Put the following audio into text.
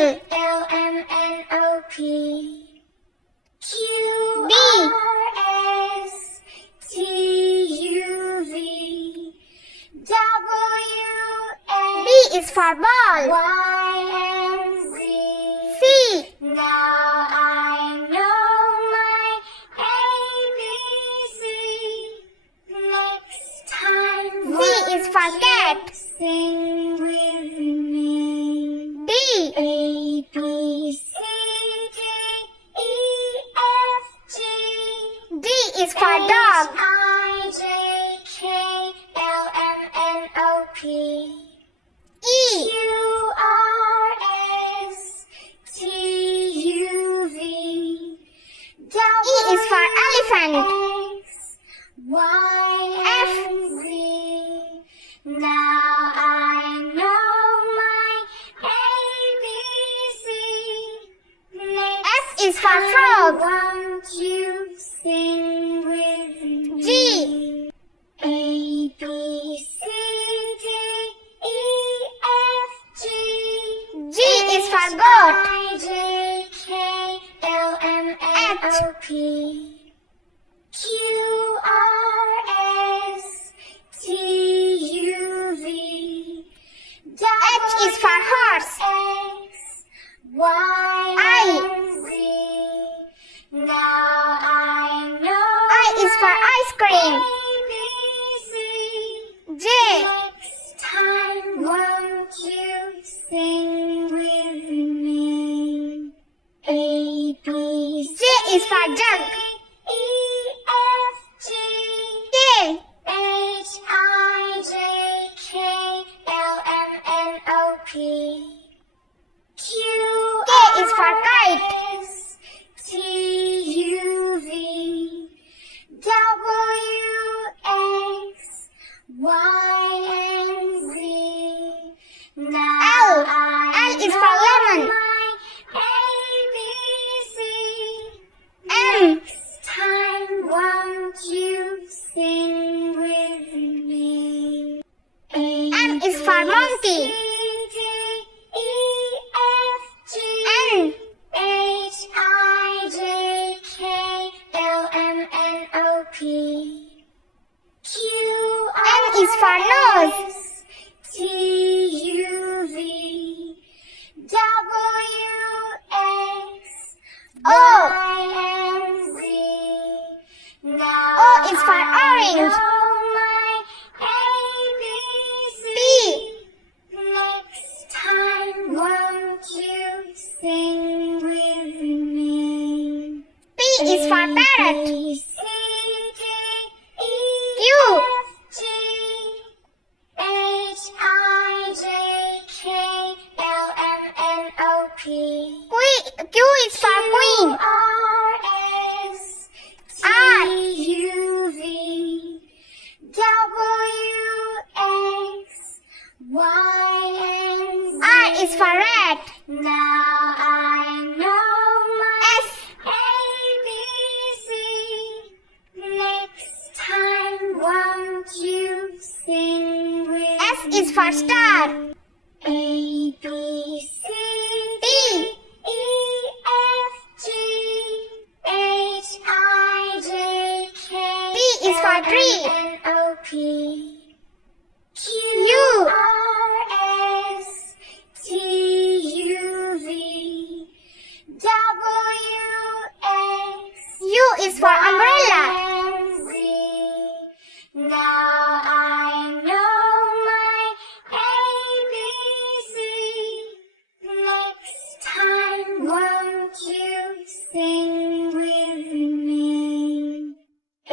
apple. L-M-N-O-P. B. Q-R-S-T-U-V. W-X. B is for ball. Y-N-Z. C. Now I know my ABC. Next time, Z is for cat. sing with me. D. A, B, C, D, E, F, G. D is for dog. H, I, J, K, L, M, N, O, P. E. Q, R, S, T, U, V. E is for elephant. X, Y, F. and Z. Now I know my ABC. F is for frog. Won't you sing with me? G. A, B, C, D, E, F, G. G is for goat. I, J, K, L, M, N, O, P. Q, R, S, T, U, V. H is for horse. X, Y, I. and Z. Now I know I is for ice cream. ABC. J. Next time, won't you sing with me? A, B, J is for jug. E, F, G. K. H, I, J, K, L, M, N, O, P. Q, K is for kite. S, T, U, V. W, X, Y, and Z. Now L. I L is for know lemon. my ABC. M. Next time, won't you sing with me? M is for monkey. C, D, E, F, G. N. H, I, J, K, L, M, N, O, P. Q, N is for nose. S, T, U, V. W, X, O. Y, and Z. Now O is for orange. I know my ABC. P. Next time, won't you sing with me? P is for parrot. A, B, C, D, E, Q. F, G. H, I, J, K, L, M, N, O, P. Q is for queen. R, S, T, R. U, V. W, X, Y, and Z. R is for rat. Now I know my S. ABC. Next time, won't you sing with S is for star. A, B, C, D. E, F, G. H, I, J, K. T is for tree. L, M, N, O, P. Q, U. R, S, T, U, V. W, X. U is for umbrella. Y, Z. Now I know my ABC. Next time, won't you sing with me? A,